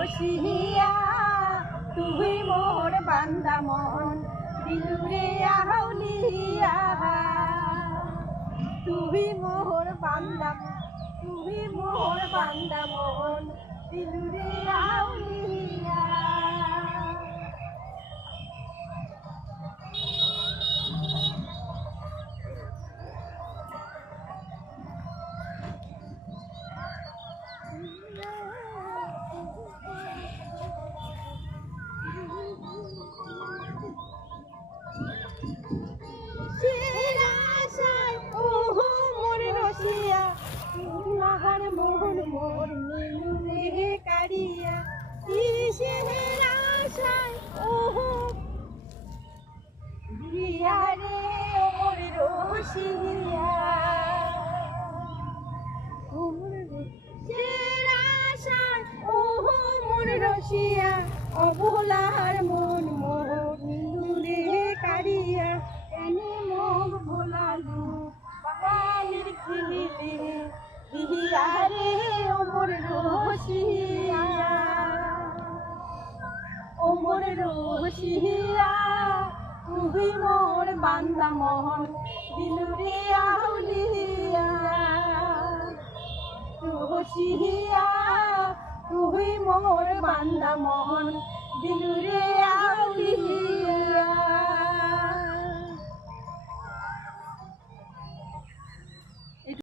রসিয়া তুই মোর বান্দা মন দিলুরে আউলিয়া তুই মোর বান্দা মন দিলুরে আউলিয়া লাগার মোহন মোর নীলুরে কারিয়া কিসের আশায় ওহো বিহারে ওর রসিয়া আশায় ওহো মোর রসিয়া অবলার মন মোর নীলুরে কারিয়া এনে মোহ ভোলালু বাঙালির খিলিতে বিহারে ওমর রসিয়া তুই মোর বান্দা মন দিলুরে আউলিয়া রসিয়া তুই মোর বান্দা মন দিলুরে আউলিয়া।